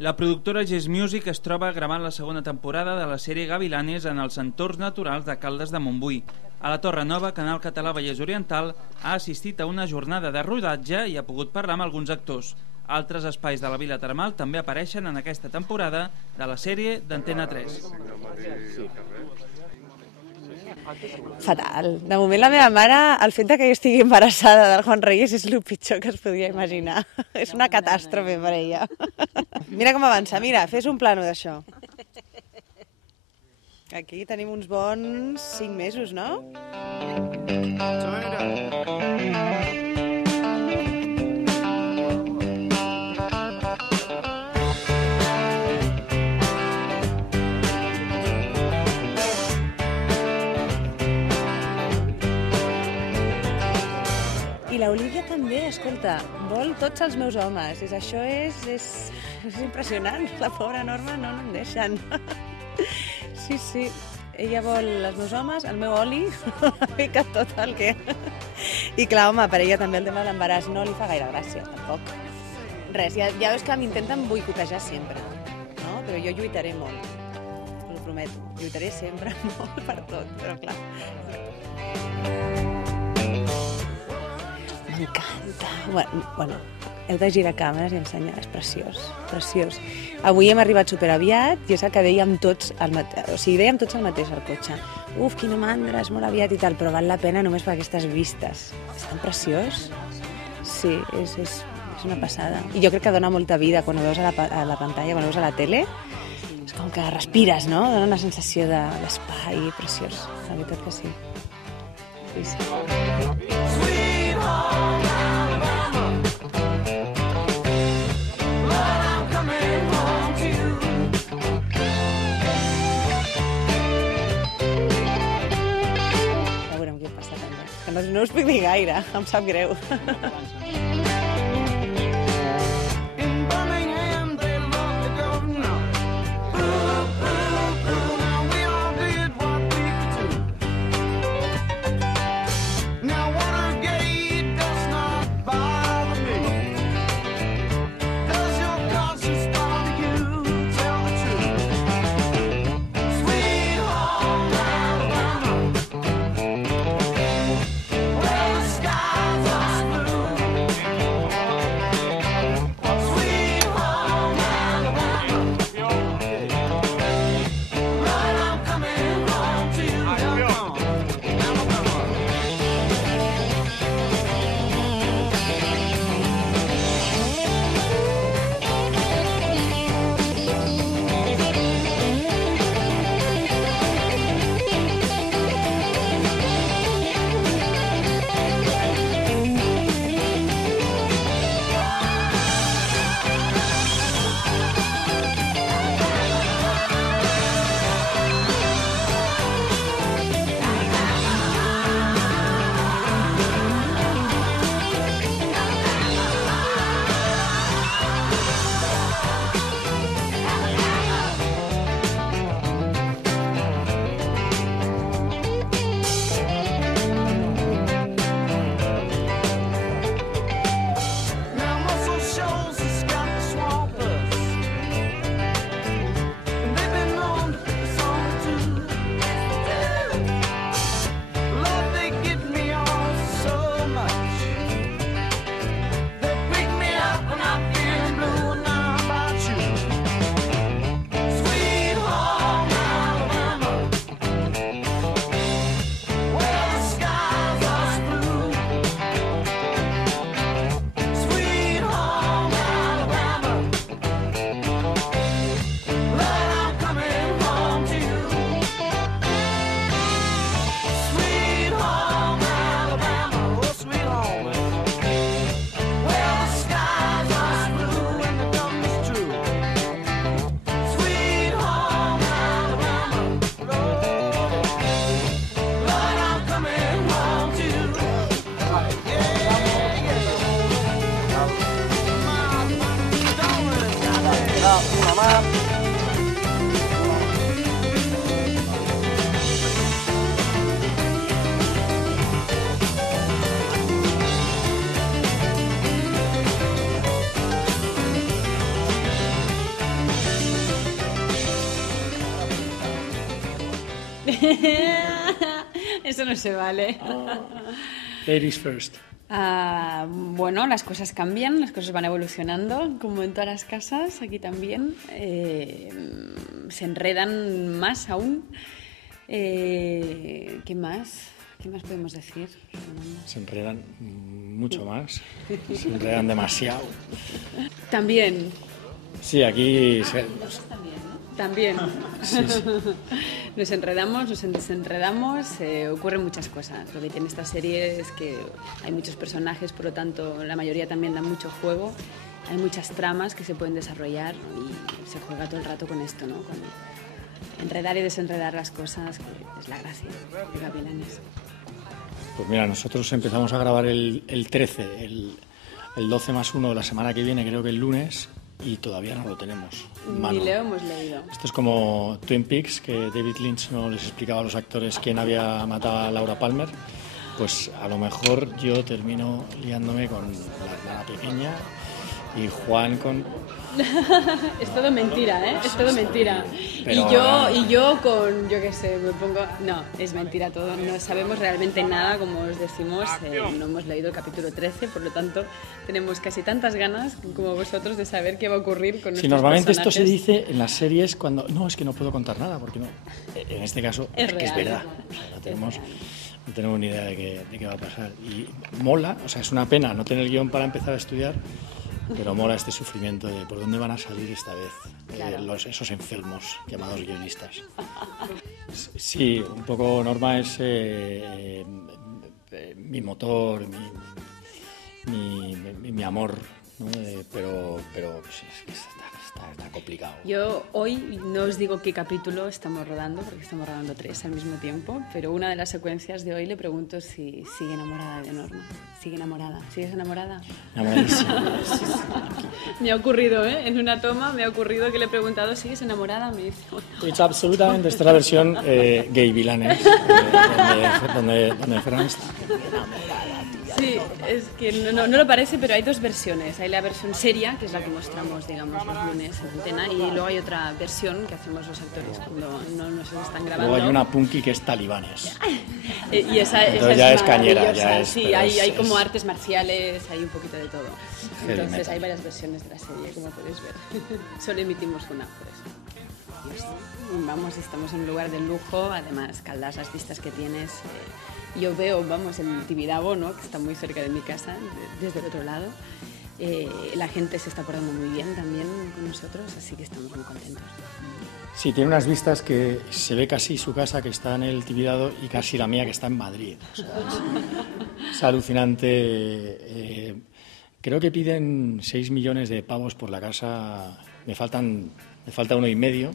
La productora Gess Music es troba gravant la segona temporada de la sèrie Gavilanes en els entorns naturals de Caldes de Montbui. A la Torre Nova, Canal Català Vallès Oriental ha assistit a una jornada de rodatge i ha pogut parlar amb alguns actors. Altres espais de la Vila Termal també apareixen en aquesta temporada de la sèrie d'Antena 3. Fatal. De moment la meva mare, el fet que jo estigui embarassada del Juan Reyes és el pitjor que es podia imaginar. És una catàstrofe per ella. Mira com avança, mira, fes un plano d'això. Aquí tenim uns bons 5 mesos, no? I l'Olivia també, escolta, vol tots els meus homes. Això és impressionant. La pobra Norma no en deixen. Sí. Ella vol els meus homes, el meu oli, una mica tot el que... I clar, home, per ella també el tema de l'embaràs no li fa gaire gràcia, tampoc. Res, ja veus que m'intenten boicotejar sempre, no? Però jo lluitaré molt, us ho prometo. Lluitaré sempre molt per tot, però clar... M'encanta. Bueno, heu de girar càmeres i ensenyar, és preciós, preciós. Avui hem arribat superaviat i és el que dèiem tots al mateix al cotxe. Uf, quina mandra, és molt aviat i tal, però val la pena només per aquestes vistes. És tan preciós. Sí, és una passada. I jo crec que dona molta vida quan ho veus a la pantalla, quan ho veus a la tele. És com que respires, no? Dona una sensació d'espai preciós. La veritat que sí. Sí. No us puc dir gaire, em sap greu. Eso no se vale. Ladies first. Bueno, las cosas cambian, las cosas van evolucionando, como en todas las casas, aquí también. Se enredan más aún. ¿Qué más? ¿Qué más podemos decir? Se enredan mucho más, se enredan demasiado. También. Sí, aquí... También. Sí. Nos enredamos, nos desenredamos, ocurren muchas cosas. Lo que tiene esta serie es que hay muchos personajes, por lo tanto la mayoría también dan mucho juego. Hay muchas tramas que se pueden desarrollar y se juega todo el rato con esto, ¿no? Con enredar y desenredar las cosas, que es la gracia de Gavilanes. Pues mira, nosotros empezamos a grabar el 13, el 12 más 1 de la semana que viene, creo que el lunes, y todavía no lo tenemos. Ni lo hemos leído. Esto es como Twin Peaks, que David Lynch no les explicaba a los actores quién había matado a Laura Palmer. Pues a lo mejor yo termino liándome con la hermana pequeña y Juan con... Es todo mentira, ¿eh? Es todo mentira. Pero... Y yo con, yo qué sé, me pongo... No, es mentira todo. No sabemos realmente nada, como os decimos. No hemos leído el capítulo 13, por lo tanto tenemos casi tantas ganas como vosotros de saber qué va a ocurrir con nuestros normalmente personajes. Esto se dice en las series cuando... No, es que no puedo contar nada, porque no. En este caso es que es verdad. O sea, no tenemos ni idea de qué va a pasar. Y mola, o sea, es una pena no tener guión para empezar a estudiar, pero mola este sufrimiento de por dónde van a salir esta vez Claro. esos enfermos llamados guionistas. Sí, un poco Norma es mi motor, mi amor, ¿no? Pero pues, es que está complicado. Yo hoy no os digo qué capítulo estamos rodando, porque estamos rodando 3 al mismo tiempo, pero una de las secuencias de hoy le pregunto si sigue enamorada de Norma. ¿Sigue enamorada? ¿Sigues enamorada? Enamoradísima. Me ha ocurrido, ¿eh? En una toma me ha ocurrido que le he preguntado, ¿sigues enamorada? Me dice, Es absolutamente, esta es la versión gay vilanes, donde Fran está. sí, es que no lo parece, pero hay 2 versiones. Hay la versión seria, que es la que mostramos, digamos, los lunes en antena, y luego hay otra versión que hacemos los actores cuando no nos están grabando. Luego hay una punky que es talibanes. Y esa Entonces ya es cañera, maravillosa. ya es... Sí, pero hay como es- artes marciales, hay un poquito de todo. Heavy Entonces metal. hay varias versiones de la serie, como podéis ver. Solo emitimos una, por eso. Y esto, vamos, estamos en un lugar de lujo, además, Caldas, las vistas que tienes. Yo veo, vamos, el Tibidabo, ¿no? Que está muy cerca de mi casa, desde el otro lado. La gente se está portando muy bien también con nosotros, así que estamos muy contentos. Sí, tiene unas vistas que se ve casi su casa, que está en el Tibidabo, y casi la mía, que está en Madrid. O sea, es alucinante. Creo que piden 6 millones de pavos por la casa. Me falta 1,5.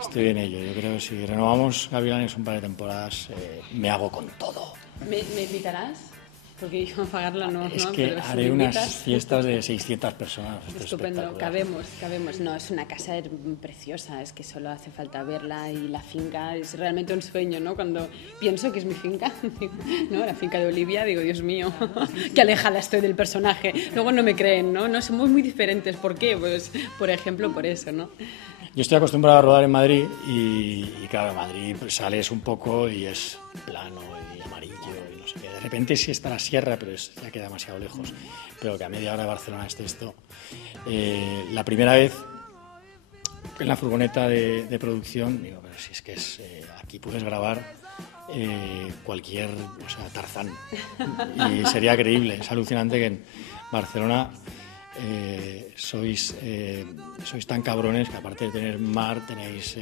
Estoy en ello. Yo creo que si renovamos Gavilanes un par de temporadas, me hago con todo. ¿Me invitarás? Porque yo a pagarla no, Es ¿no? que Pero si haré me unas invitas... fiestas de 600 personas. Esto es Estupendo, espectacular. cabemos. No, es una casa preciosa, es que solo hace falta verla, y la finca es realmente un sueño, ¿no? Cuando pienso que es mi finca, ¿no? La finca de Olivia, digo, Dios mío, qué alejada estoy del personaje. Luego no me creen, ¿no? No somos muy diferentes. ¿Por qué? Pues, por ejemplo, por eso, ¿no? Yo estoy acostumbrado a rodar en Madrid y claro, en Madrid pues, sales un poco y es plano y amarillo y no sé qué. De repente sí está la sierra, pero ya queda demasiado lejos. Pero que a media hora de Barcelona esté esto. La primera vez en la furgoneta de producción, digo, pero si es que aquí puedes grabar cualquier, o sea, Tarzán. Y sería creíble, es alucinante que en Barcelona... sois tan cabrones que aparte de tener mar tenéis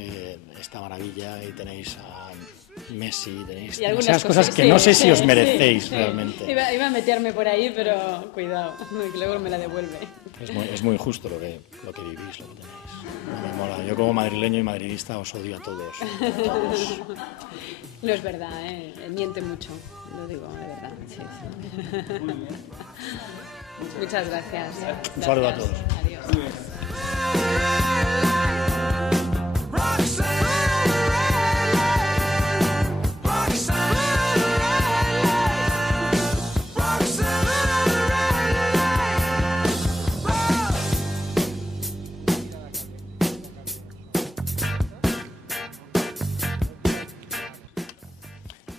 esta maravilla y tenéis a Messi, tenéis Y algunas esas cosas que sí, no sé si os sí, merecéis sí. realmente. Iba a meterme por ahí, pero cuidado, que luego me la devuelve. Es muy injusto lo que vivís, lo que tenéis. No me mola. Yo como madrileño y madridista os odio a todos. No es verdad, miente mucho, lo digo, de verdad. Sí, sí. Muchas gracias. Un saludo a todos. Adiós.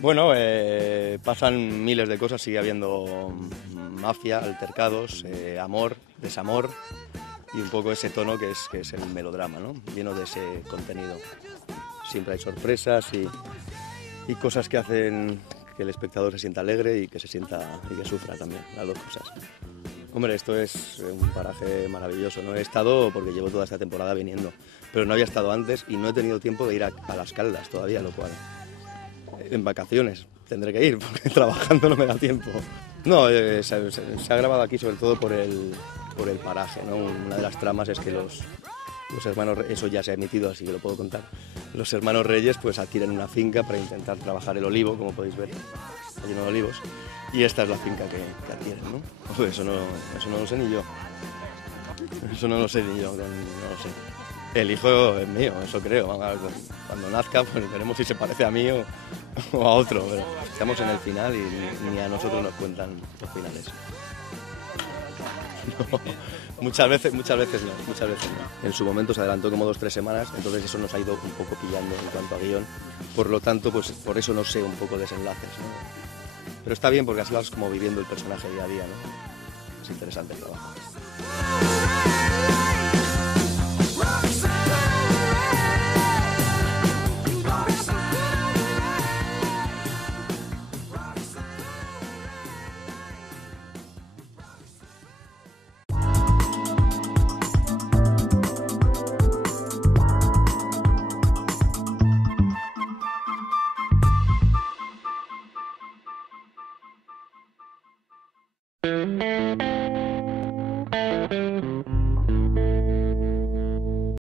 Bueno, pasan miles de cosas, sigue habiendo mafia, altercados, amor, desamor y un poco ese tono que es el melodrama, ¿no? Lleno de ese contenido. Siempre hay sorpresas y cosas que hacen que el espectador se sienta alegre y que sufra también, las dos cosas. Hombre, esto es un paraje maravilloso. No he estado porque llevo toda esta temporada viniendo, pero no había estado antes y no he tenido tiempo de ir a Las Caldas todavía, lo cual en vacaciones tendré que ir porque trabajando no me da tiempo. No, se ha grabado aquí sobre todo por el paraje, ¿no? Una de las tramas es que los hermanos, eso ya se ha emitido, así que lo puedo contar. Los hermanos Reyes pues adquieren una finca para intentar trabajar el olivo, como podéis ver, está lleno de olivos, y esta es la finca que adquieren, ¿no? Pues eso no lo sé ni yo. Eso no lo sé ni yo, no lo sé. El hijo es mío, eso creo. Vamos a ver, cuando nazca pues veremos si se parece a mí o a otro, pero estamos en el final y ni a nosotros nos cuentan los finales. No, muchas veces no. En su momento se adelantó como 2-3 semanas, entonces eso nos ha ido un poco pillando en cuanto a guión. Por lo tanto, pues por eso no sé un poco desenlaces, ¿no? Pero está bien porque así vas como viviendo el personaje día a día, ¿no? Es interesante el trabajo.